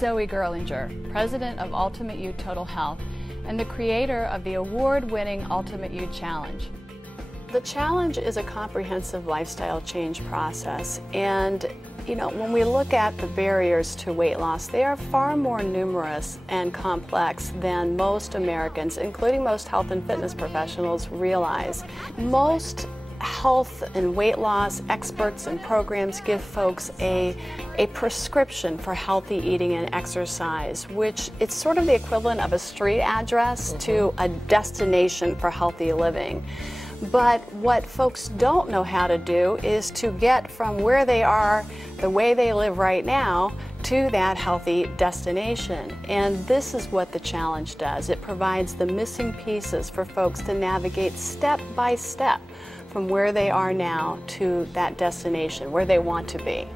Zoe Guirlinger, President of Ultimate You Total Health and the creator of the award-winning Ultimate You Challenge. The challenge is a comprehensive lifestyle change process, and when we look at the barriers to weight loss, they are far more numerous and complex than most Americans, including most health and fitness professionals, realize. Most health and weight loss experts and programs give folks a prescription for healthy eating and exercise, which it's sort of the equivalent of a street address to a destination for healthy living. But what folks don't know how to do is to get from where they are, the way they live right now, to that healthy destination. And this is what the challenge does. It provides the missing pieces for folks to navigate step by step from where they are now to that destination, where they want to be.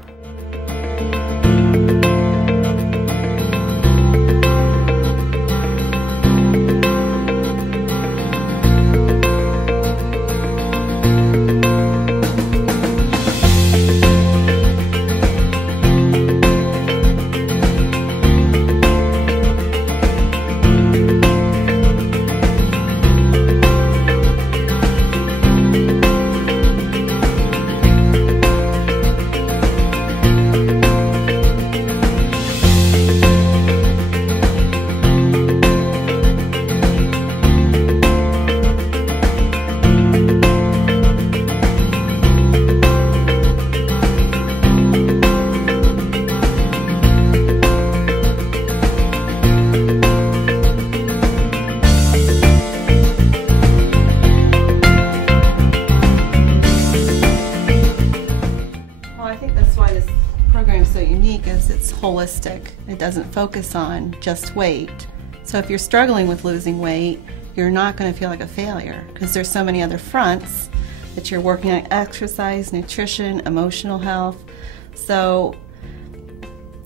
So unique is it's holistic. It doesn't focus on just weight. So if you're struggling with losing weight, you're not going to feel like a failure because there's so many other fronts that you're working on: exercise, nutrition, emotional health. So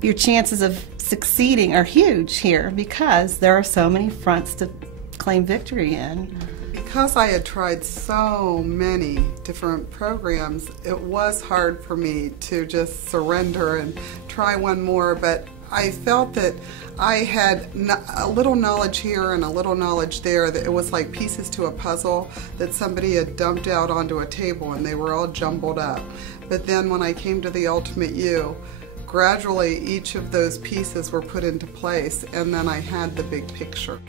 your chances of succeeding are huge here because there are so many fronts to claim victory in. Because I had tried so many different programs, it was hard for me to just surrender and try one more, but I felt that I had a little knowledge here and a little knowledge there, that it was like pieces to a puzzle that somebody had dumped out onto a table and they were all jumbled up. But then when I came to the Ultimate You, gradually each of those pieces were put into place, and then I had the big picture.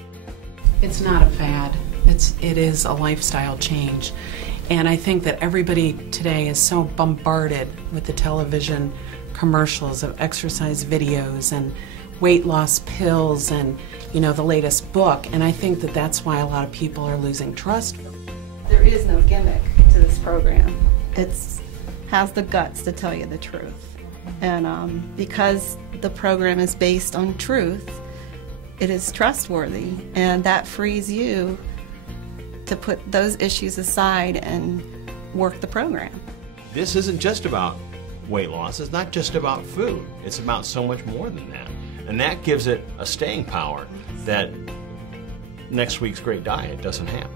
It's not a fad. It is a lifestyle change. And I think that everybody today is so bombarded with the television commercials of exercise videos and weight loss pills and, the latest book. And I think that that's why a lot of people are losing trust. There is no gimmick to this program. It has the guts to tell you the truth. And because the program is based on truth, it is trustworthy, and that frees you to put those issues aside and work the program. This isn't just about weight loss. It's not just about food. It's about so much more than that. And that gives it a staying power that next week's great diet doesn't have.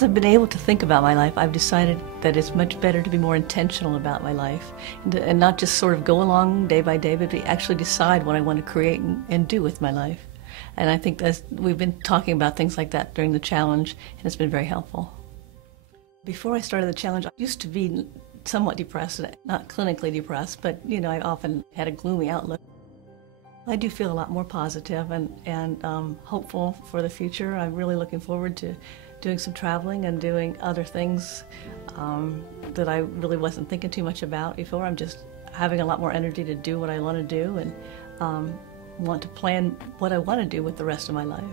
As I've been able to think about my life, I've decided that it's much better to be more intentional about my life and not just sort of go along day by day, but to actually decide what I want to create and do with my life. And I think we've been talking about things like that during the challenge, and it's been very helpful. Before I started the challenge, I used to be somewhat depressed, not clinically depressed, but I often had a gloomy outlook. I do feel a lot more positive and hopeful for the future. I'm really looking forward to doing some traveling and doing other things that I really wasn't thinking too much about before. I'm just having a lot more energy to do what I want to do and want to plan what I want to do with the rest of my life.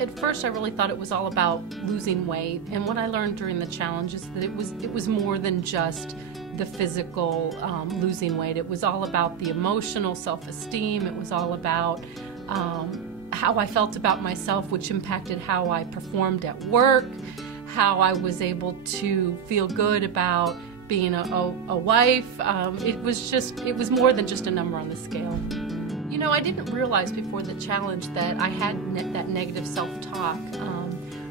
At first I really thought it was all about losing weight, and what I learned during the challenge is that it was more than just the physical losing weight. It was all about the emotional self-esteem. It was all about how I felt about myself, which impacted how I performed at work, how I was able to feel good about being a wife. It was more than just a number on the scale. I didn't realize before the challenge that I had that negative self-talk.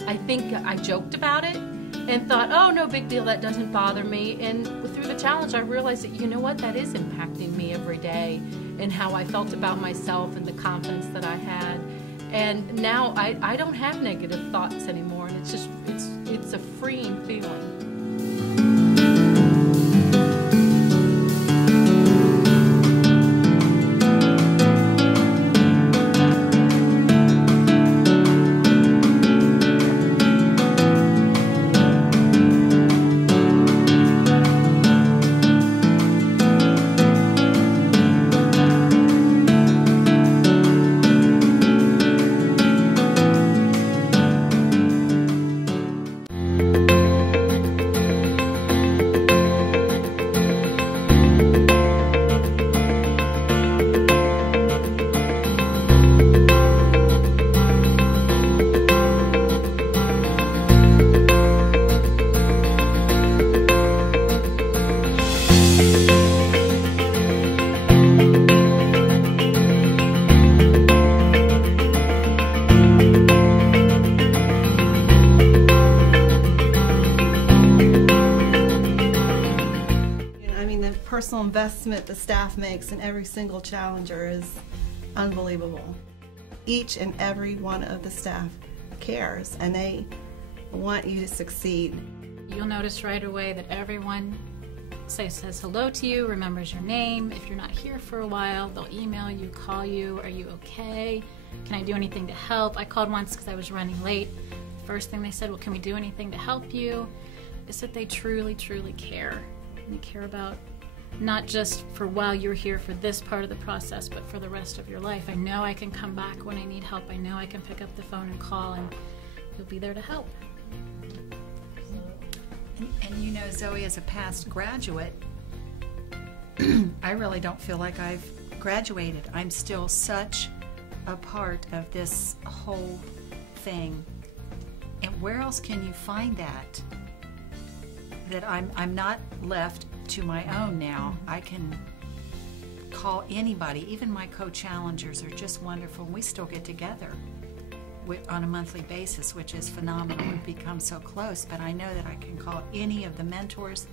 I think I joked about it and thought, oh, no big deal, that doesn't bother me. And through the challenge, I realized that, that is impacting me every day and how I felt about myself and the confidence that I had. And now I don't have negative thoughts anymore, and it's a freeing feeling. personal investment the staff makes in every single challenger is unbelievable. Each and every one of the staff cares, and they want you to succeed. You'll notice right away that everyone says hello to you, remembers your name. If you're not here for a while, they'll email you, call you, are you okay? Can I do anything to help? I called once because I was running late. The first thing they said, well, can we do anything to help you? Is that they truly, truly care. And they care about not just for while you're here for this part of the process, but for the rest of your life. I know I can come back when I need help. I know I can pick up the phone and call, and you'll be there to help. And you know, Zoe, as a past graduate, I really don't feel like I've graduated. I'm still such a part of this whole thing. And where else can you find that? That I'm not left to my own now. I can call anybody. Even my co-challengers are just wonderful. We still get together on a monthly basis, which is phenomenal. We've become so close, but I know that I can call any of the mentors,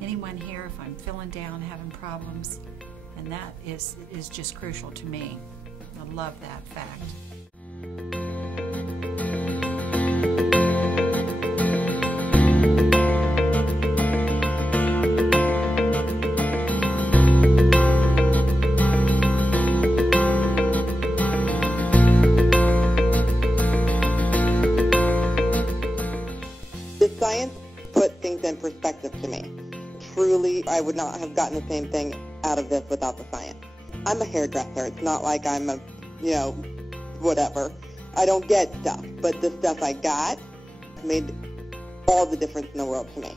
anyone here if I'm feeling down, having problems, and that is just crucial to me. I love that fact. Science put things in perspective to me. Truly, I would not have gotten the same thing out of this without the science. I'm a hairdresser. It's not like I'm a, whatever. I don't get stuff, but the stuff I got made all the difference in the world to me.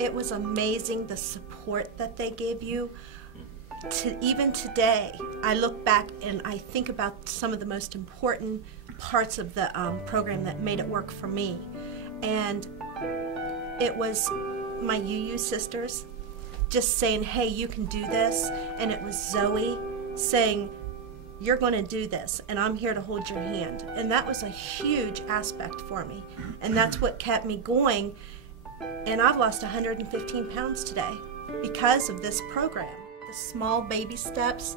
It was amazing the support that they gave you. Even today, I look back and I think about some of the most important parts of the program that made it work for me. And it was my UU sisters just saying, hey, you can do this. And it was Zoe saying, you're going to do this, and I'm here to hold your hand. And that was a huge aspect for me. And that's what kept me going. And I've lost 115 pounds today because of this program. The small baby steps,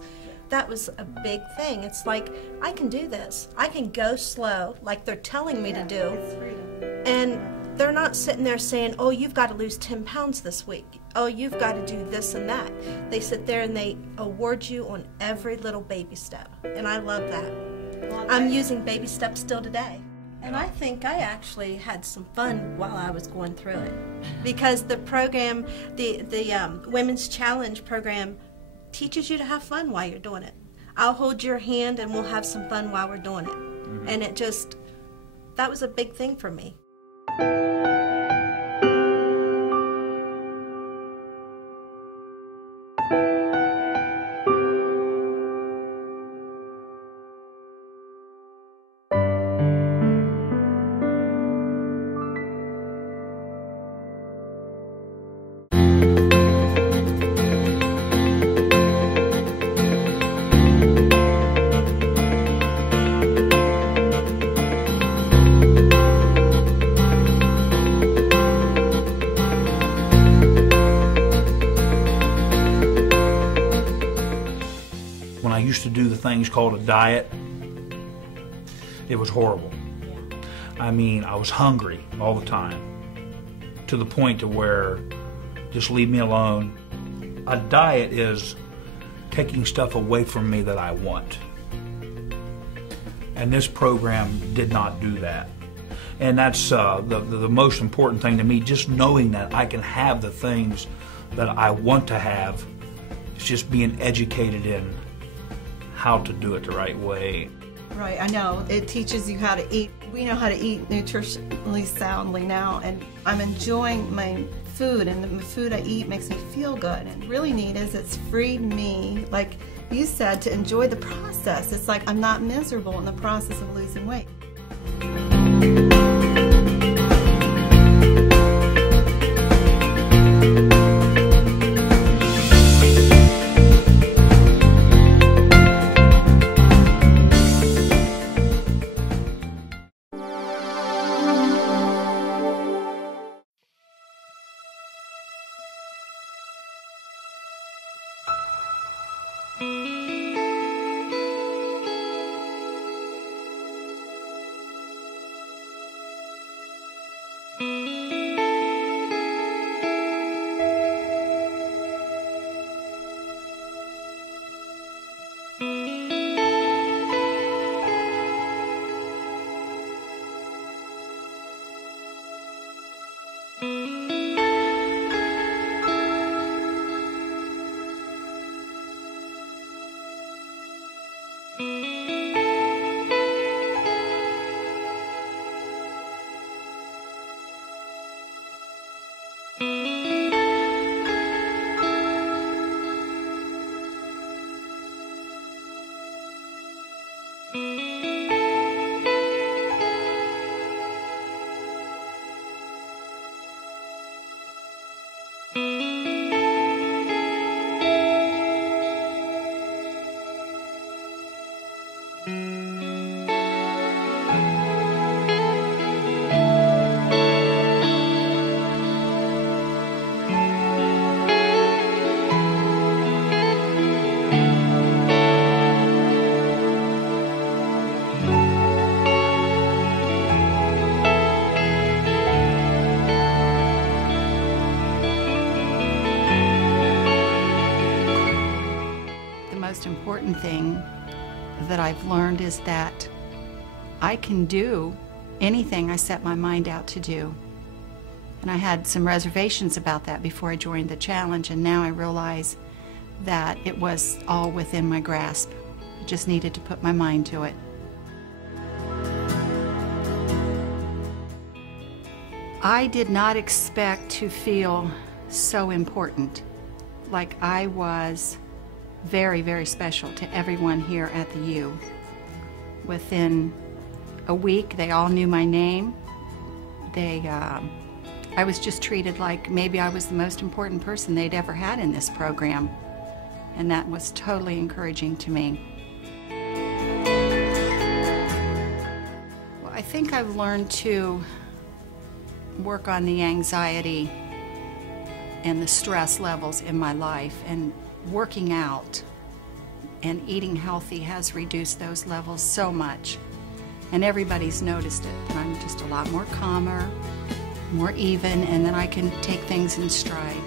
that was a big thing. It's like, I can do this. I can go slow like they're telling me to do. And they're not sitting there saying, oh, you've got to lose 10 pounds this week. Oh, you've got to do this and that. They sit there and they award you on every little baby step. And I love that. I'm using baby steps still today. And I think I actually had some fun while I was going through it, because the program, the Women's Challenge program, teaches you to have fun while you're doing it. I'll hold your hand and we'll have some fun while we're doing it. Mm-hmm. And it just, that was a big thing for me. things called a diet. It was horrible. I mean, I was hungry all the time, to the point to where, just leave me alone. A diet is taking stuff away from me that I want. And this program did not do that. And that's the most important thing to me, just knowing that I can have the things that I want to have. It's just being educated in how to do it the right way. Right, I know. It teaches you how to eat. We know how to eat nutritionally soundly now, and I'm enjoying my food, and the food I eat makes me feel good. And really neat is it's freed me, like you said, to enjoy the process. It's like I'm not miserable in the process of losing weight. Most important thing that I've learned is that I can do anything I set my mind out to do. And I had some reservations about that before I joined the challenge, and now I realize that it was all within my grasp. I just needed to put my mind to it. I did not expect to feel so important, like I was very, very special to everyone here at the U. Within a week, they all knew my name. I was just treated like maybe I was the most important person they'd ever had in this program, and that was totally encouraging to me. Well, I think I've learned to work on the anxiety and the stress levels in my life, and working out and eating healthy has reduced those levels so much. And everybody's noticed it, that I'm just a lot more calmer, more even, and then I can take things in stride.